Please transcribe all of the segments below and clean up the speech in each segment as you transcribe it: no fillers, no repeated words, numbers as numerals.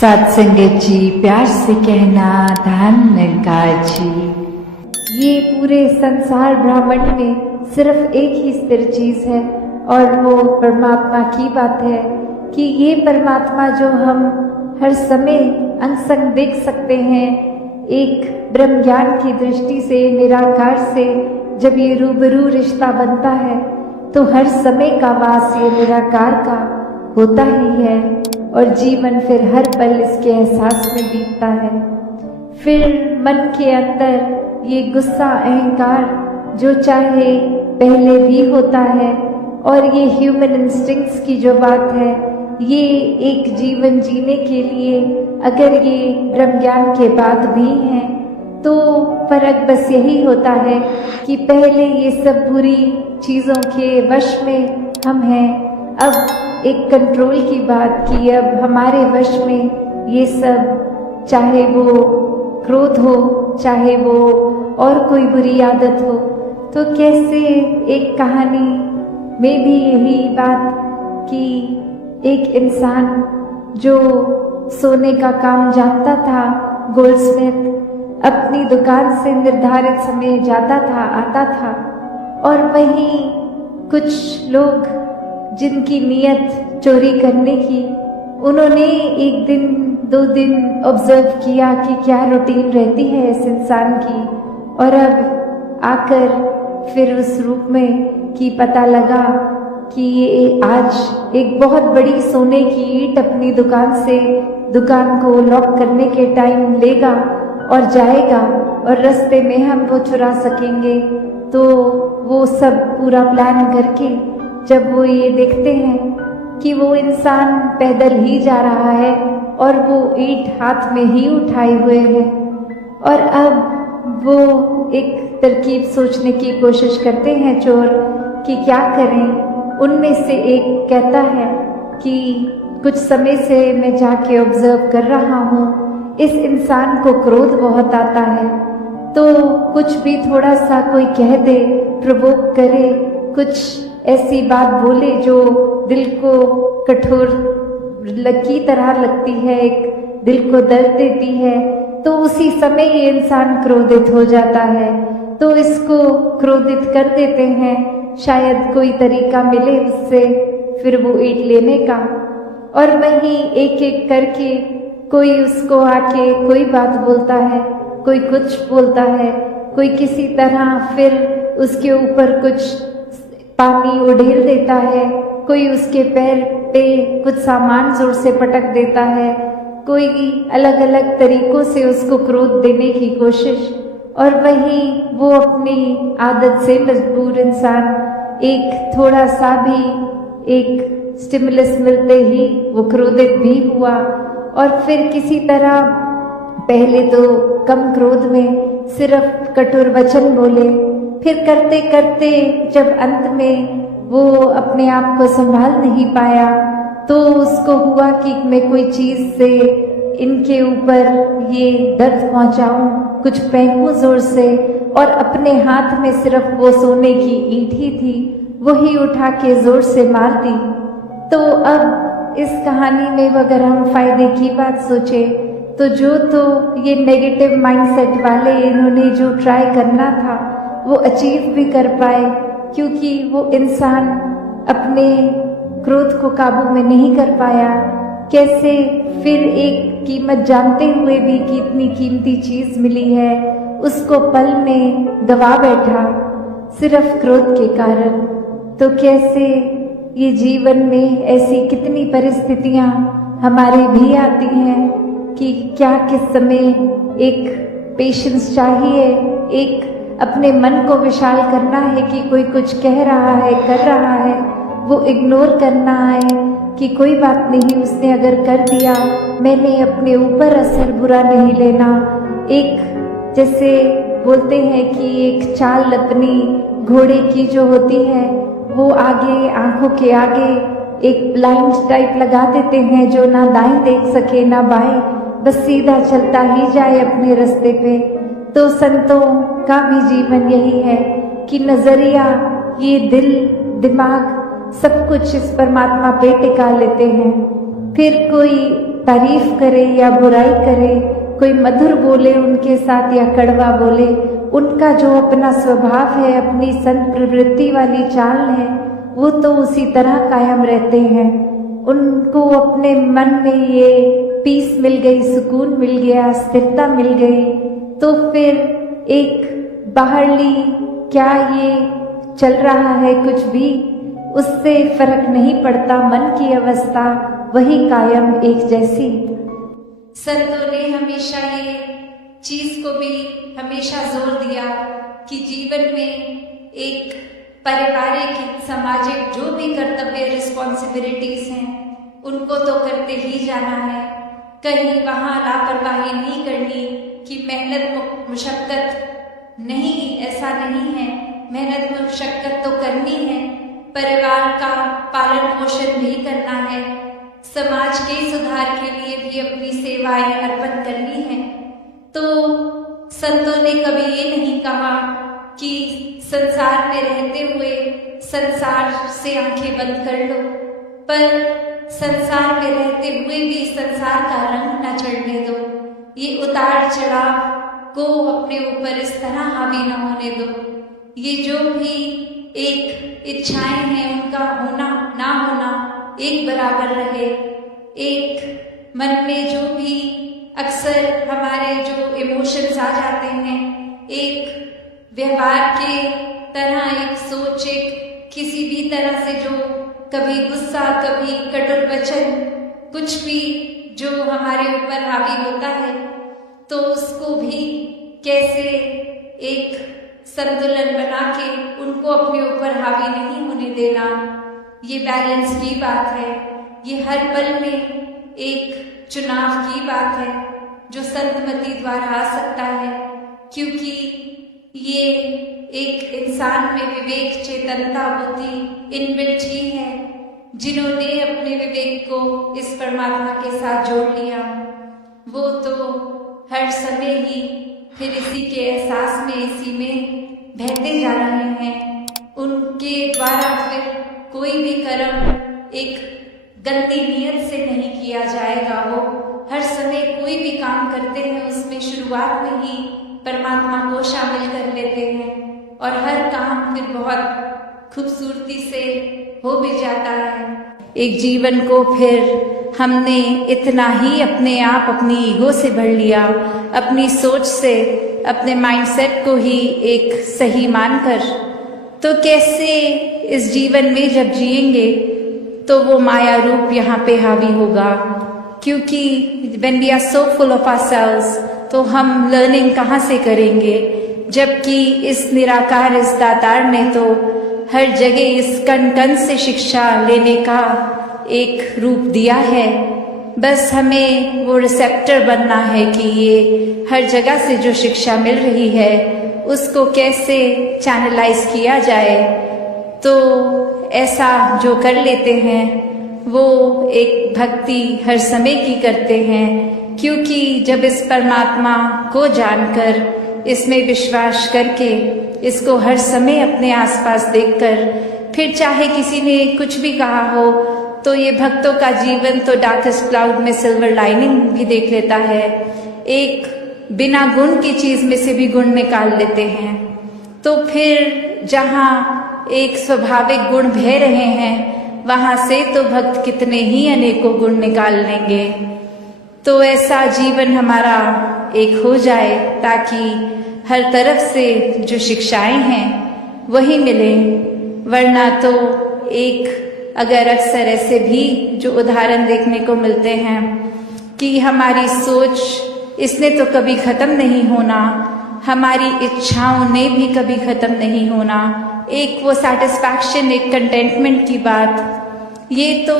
सत्संगत जी, प्यार से कहना धन निरंकार जी। ये पूरे संसार ब्रह्मांड में सिर्फ एक ही स्थिर चीज है और वो परमात्मा की बात है कि ये परमात्मा जो हम हर समय अंग संग देख सकते हैं, एक ब्रह्म ज्ञान की दृष्टि से निराकार से जब ये रूबरू रिश्ता बनता है तो हर समय का वास ये निराकार का होता ही है और जीवन फिर हर पल इसके एहसास में बीतता है। फिर मन के अंदर ये गुस्सा अहंकार जो चाहे पहले भी होता है और ये ह्यूमन इंस्टिंक्ट्स की जो बात है, ये एक जीवन जीने के लिए अगर ये ब्रह्म ज्ञान के बाद भी हैं तो फर्क बस यही होता है कि पहले ये सब बुरी चीज़ों के वश में हम हैं, अब एक कंट्रोल की बात कि अब हमारे वश में ये सब, चाहे वो क्रोध हो चाहे वो और कोई बुरी आदत हो। तो कैसे एक कहानी में भी यही बात कि एक इंसान जो सोने का काम जानता था, गोल्डस्मिथ, अपनी दुकान से निर्धारित समय जाता था आता था और वहीं कुछ लोग जिनकी नियत चोरी करने की, उन्होंने एक दिन दो दिन ऑब्जर्व किया कि क्या रूटीन रहती है इस इंसान की, और अब आकर फिर उस रूप में कि पता लगा कि ये आज एक बहुत बड़ी सोने की ईंट अपनी दुकान से दुकान को लॉक करने के टाइम लेगा और जाएगा और रास्ते में हम वो चुरा सकेंगे। तो वो सब पूरा प्लान करके जब वो ये देखते हैं कि वो इंसान पैदल ही जा रहा है और वो ईंट हाथ में ही उठाए हुए है, और अब वो एक तरकीब सोचने की कोशिश करते हैं चोर कि क्या करें। उनमें से एक कहता है कि कुछ समय से मैं जाके ऑब्जर्व कर रहा हूँ, इस इंसान को क्रोध बहुत आता है, तो कुछ भी थोड़ा सा कोई कह दे, प्रोवोक करे, कुछ ऐसी बात बोले जो दिल को कठोर की तरह लगती है, एक दिल को दर्द देती है, तो उसी समय ये इंसान क्रोधित हो जाता है। तो इसको क्रोधित कर देते हैं, शायद कोई तरीका मिले उससे फिर वो ईंट लेने का। और वहीं एक एक करके कोई उसको आके कोई बात बोलता है, कोई कुछ बोलता है, कोई किसी तरह फिर उसके ऊपर कुछ पानी उड़ेल देता है, कोई उसके पैर पे कुछ सामान जोर से पटक देता है, कोई अलग अलग तरीकों से उसको क्रोध देने की कोशिश। और वहीं वो अपनी आदत से मजबूर इंसान एक थोड़ा सा भी एक स्टिमुलस मिलते ही वो क्रोधित भी हुआ और फिर किसी तरह पहले तो कम क्रोध में सिर्फ कठोर वचन बोले, फिर करते करते जब अंत में वो अपने आप को संभाल नहीं पाया तो उसको हुआ कि मैं कोई चीज से इनके ऊपर ये दर्द पहुंचाऊं, कुछ फेंकूं जोर से, और अपने हाथ में सिर्फ वो सोने की ईंट ही थी, वही उठा के जोर से मार दी। तो अब इस कहानी में अगर हम फायदे की बात सोचे तो ये नेगेटिव माइंडसेट वाले इन्होंने जो ट्राई करना था वो अचीव भी कर पाए, क्योंकि वो इंसान अपने क्रोध को काबू में नहीं कर पाया। कैसे फिर एक कीमत जानते हुए भी कि इतनी कीमती चीज मिली है उसको पल में गवा बैठा सिर्फ क्रोध के कारण। तो कैसे ये जीवन में ऐसी कितनी परिस्थितियां हमारे भी आती हैं कि क्या किस समय एक पेशेंस चाहिए, एक अपने मन को विशाल करना है कि कोई कुछ कह रहा है कर रहा है वो इग्नोर करना है कि कोई बात नहीं, उसने अगर कर दिया मैंने अपने ऊपर असर बुरा नहीं लेना। एक जैसे बोलते हैं कि एक चाल अपनी घोड़े की जो होती है वो आगे आंखों के आगे एक ब्लाइंड टाइप लगा देते हैं जो ना दाएं देख सके ना बाएं, बस सीधा चलता ही जाए अपने रास्ते पे। तो संतों का भी जीवन यही है कि नजरिया, ये दिल दिमाग सब कुछ इस परमात्मा पे टिका लेते हैं, फिर कोई तारीफ करे या बुराई करे, कोई मधुर बोले उनके साथ या कड़वा बोले, उनका जो अपना स्वभाव है, अपनी संत प्रवृत्ति वाली चाल है, वो तो उसी तरह कायम रहते हैं। उनको अपने मन में ये पीस मिल गई, सुकून मिल गया, स्थिरता मिल गई, तो फिर एक बाहरली क्या ये चल रहा है कुछ भी, उससे फर्क नहीं पड़ता। मन की अवस्था वही कायम एक जैसी। संतों ने हमेशा ये चीज को भी हमेशा जोर दिया कि जीवन में एक पारिवारिक, सामाजिक जो भी कर्तव्य, रिस्पॉन्सिबिलिटीज हैं, उनको तो करते ही जाना है। कहीं वहां लापरवाही नहीं करनी कि मेहनत मुशक्कत नहीं, ऐसा नहीं है। मेहनत मुशक्कत तो करनी है, परिवार का पालन पोषण भी करना है, समाज के सुधार के लिए भी अपनी सेवाएं अर्पण करनी है। तो संतों ने कभी ये नहीं कहा कि संसार में रहते हुए संसार से आंखें बंद कर लो, पर संसार में रहते हुए भी संसार का रंग न चढ़ने दो। ये उतार चढ़ाव को अपने ऊपर इस तरह हावी न होने दो। ये जो भी एक इच्छाएं हैं, उनका होना ना होना एक बराबर रहे। एक मन में जो भी अक्सर हमारे जो इमोशंस आ जाते हैं, एक व्यवहार के तरह, एक सोच, एक किसी भी तरह से जो कभी गुस्सा, कभी कटुर वचन, कुछ भी जो हमारे ऊपर हावी होता है, तो उसको भी कैसे एक संतुलन बना के उनको अपने ऊपर हावी नहीं होने देना, ये बैलेंस की बात है। ये हर पल में एक चुनाव की बात है जो संतमती द्वारा आ सकता है, क्योंकि ये एक इंसान में विवेक, चेतनता, बुद्धि इनबिल्ट ही है। जिन्होंने अपने विवेक को इस परमात्मा के साथ जोड़ लिया, वो तो हर समय ही फिर इसी के एहसास में, इसी में बहते जा रहे हैं। उनके द्वारा फिर कोई भी कर्म एक गंदी नियत से नहीं किया जाएगा। वो हर समय कोई भी काम करते हैं, उसमें शुरुआत में ही परमात्मा को शामिल कर लेते हैं और हर काम फिर बहुत खूबसूरती से हो भी जाता है। एक जीवन को फिर हमने इतना ही अपने आप, अपनी ईगो से भर लिया, अपनी सोच से, अपने माइंडसेट को ही एक सही मानकर, तो कैसे इस जीवन में जब जिएंगे तो वो माया रूप यहाँ पे हावी होगा। क्योंकि when we are so full of ourselves, तो हम लर्निंग कहाँ से करेंगे, जबकि इस निराकार, इस दातार ने तो हर जगह इस कण कण से शिक्षा लेने का एक रूप दिया है। बस हमें वो रिसेप्टर बनना है कि ये हर जगह से जो शिक्षा मिल रही है उसको कैसे चैनलाइज किया जाए। तो ऐसा जो कर लेते हैं वो एक भक्ति हर समय की करते हैं, क्योंकि जब इस परमात्मा को जानकर, इसमें विश्वास करके, इसको हर समय अपने आसपास देखकर, फिर चाहे किसी ने कुछ भी कहा हो, तो ये भक्तों का जीवन तो डार्केस्ट क्लाउड में सिल्वर लाइनिंग भी देख लेता है। एक बिना गुण की चीज में से भी गुण निकाल लेते हैं। तो फिर जहाँ एक स्वाभाविक गुण बह रहे हैं, वहां से तो भक्त कितने ही अनेकों गुण निकाल लेंगे। तो ऐसा जीवन हमारा एक हो जाए ताकि हर तरफ से जो शिक्षाएं हैं वही मिले। वरना तो एक अगर अक्सर ऐसे भी जो उदाहरण देखने को मिलते हैं कि हमारी सोच, इसने तो कभी खत्म नहीं होना, हमारी इच्छाओं ने भी कभी खत्म नहीं होना। एक वो सेटिस्फैक्शन, एक कंटेंटमेंट की बात, ये तो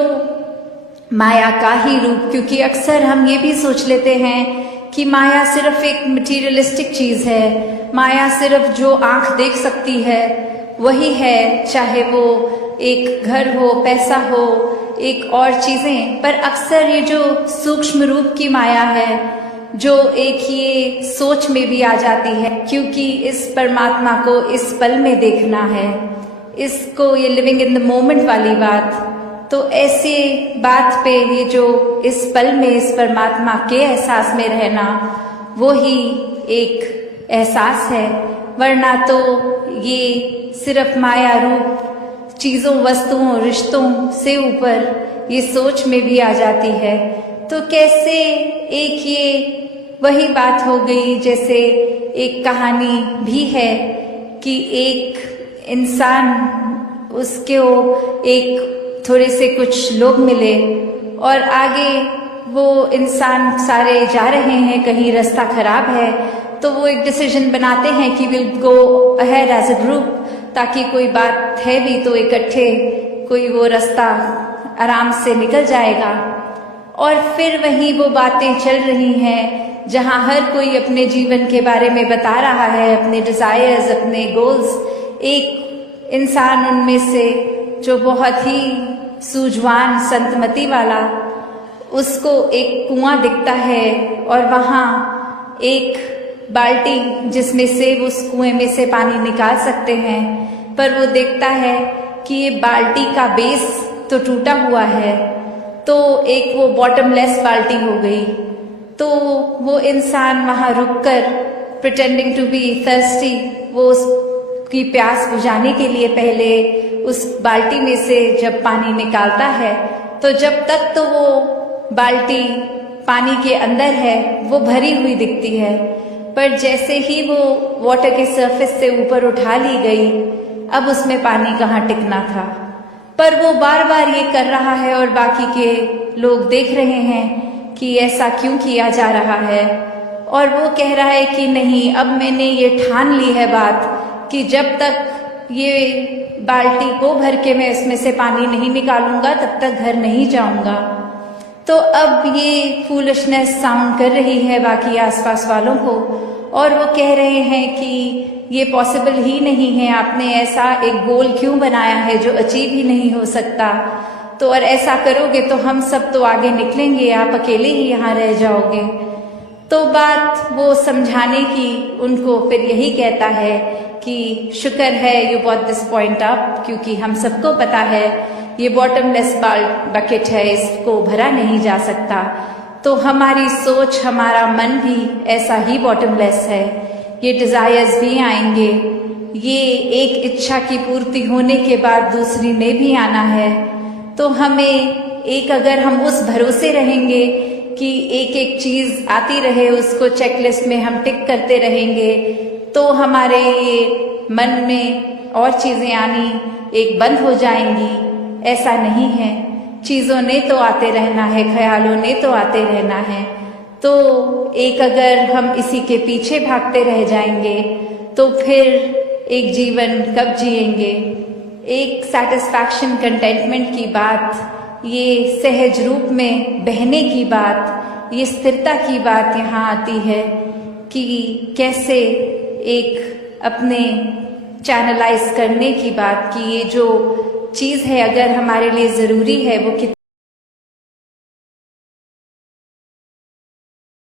माया का ही रूप। क्योंकि अक्सर हम ये भी सोच लेते हैं कि माया सिर्फ एक मटीरियलिस्टिक चीज है, माया सिर्फ जो आंख देख सकती है वही है, चाहे वो एक घर हो, पैसा हो, एक और चीजें। पर अक्सर ये जो सूक्ष्म रूप की माया है, जो एक ये सोच में भी आ जाती है, क्योंकि इस परमात्मा को इस पल में देखना है, इसको ये लिविंग इन द मोमेंट वाली बात, तो ऐसे बात पे ये जो इस पल में इस परमात्मा के एहसास में रहना, वो ही एक एहसास है। वरना तो ये सिर्फ माया रूप चीज़ों, वस्तुओं, रिश्तों से ऊपर ये सोच में भी आ जाती है। तो कैसे एक ये वही बात हो गई, जैसे एक कहानी भी है कि एक इंसान, उसको एक थोड़े से कुछ लोग मिले और आगे वो इंसान सारे जा रहे हैं, कहीं रास्ता खराब है, तो वो एक डिसीजन बनाते हैं कि will go ahead as a group, ताकि कोई बात है भी तो इकट्ठे कोई वो रास्ता आराम से निकल जाएगा। और फिर वही वो बातें चल रही हैं जहाँ हर कोई अपने जीवन के बारे में बता रहा है, अपने डिजायर्स, अपने गोल्स। एक इंसान उनमें से जो बहुत ही सूझवान, संतमति वाला, उसको एक कुआं दिखता है और वहाँ एक बाल्टी जिसमें से वो उस कुएं में से पानी निकाल सकते हैं, पर वो देखता है कि ये बाल्टी का बेस तो टूटा हुआ है, तो एक वो बॉटमलेस बाल्टी हो गई। तो वो इंसान वहाँ रुककर प्रिटेंडिंग टू बी थर्स्टी, वो उसकी प्यास बुझाने के लिए पहले उस बाल्टी में से जब पानी निकालता है, तो जब तक तो वो बाल्टी पानी के अंदर है वो भरी हुई दिखती है, पर जैसे ही वो वाटर के सरफेस से ऊपर उठा ली गई, अब उसमें पानी कहाँ टिकना था। पर वो बार बार ये कर रहा है और बाकी के लोग देख रहे हैं कि ऐसा क्यों किया जा रहा है। और वो कह रहा है कि नहीं, अब मैंने ये ठान ली है बात कि जब तक ये बाल्टी को भर के मैं इसमें से पानी नहीं निकालूंगा तब तक घर नहीं जाऊंगा। तो अब ये फूलिशनेस साउंड कर रही है बाकी आसपास वालों को, और वो कह रहे हैं कि ये पॉसिबल ही नहीं है, आपने ऐसा एक गोल क्यों बनाया है जो अचीव ही नहीं हो सकता। तो और ऐसा करोगे तो हम सब तो आगे निकलेंगे, आप अकेले ही यहाँ रह जाओगे। तो बात वो समझाने की उनको फिर यही कहता है कि शुक्र है you bought this point up, क्योंकि हम सबको पता है ये बॉटमलेस बकेट है, इसको भरा नहीं जा सकता। तो हमारी सोच, हमारा मन भी ऐसा ही बॉटमलेस है। ये डिजायर्स भी आएंगे, ये एक इच्छा की पूर्ति होने के बाद दूसरी ने भी आना है। तो हमें एक, अगर हम उस भरोसे रहेंगे कि एक एक चीज आती रहे, उसको चेकलिस्ट में हम टिक करते रहेंगे, तो हमारे ये मन में और चीजें आनी एक बंद हो जाएंगी। ऐसा नहीं है, चीजों ने तो आते रहना है, ख्यालों ने तो आते रहना है। तो एक अगर हम इसी के पीछे भागते रह जाएंगे तो फिर एक जीवन कब जिएंगे। एक सेटिस्फैक्शन, कंटेंटमेंट की बात, ये सहज रूप में बहने की बात, ये स्थिरता की बात यहाँ आती है कि कैसे एक अपने चैनलाइज करने की बात, कि ये जो चीज़ है अगर हमारे लिए ज़रूरी है वो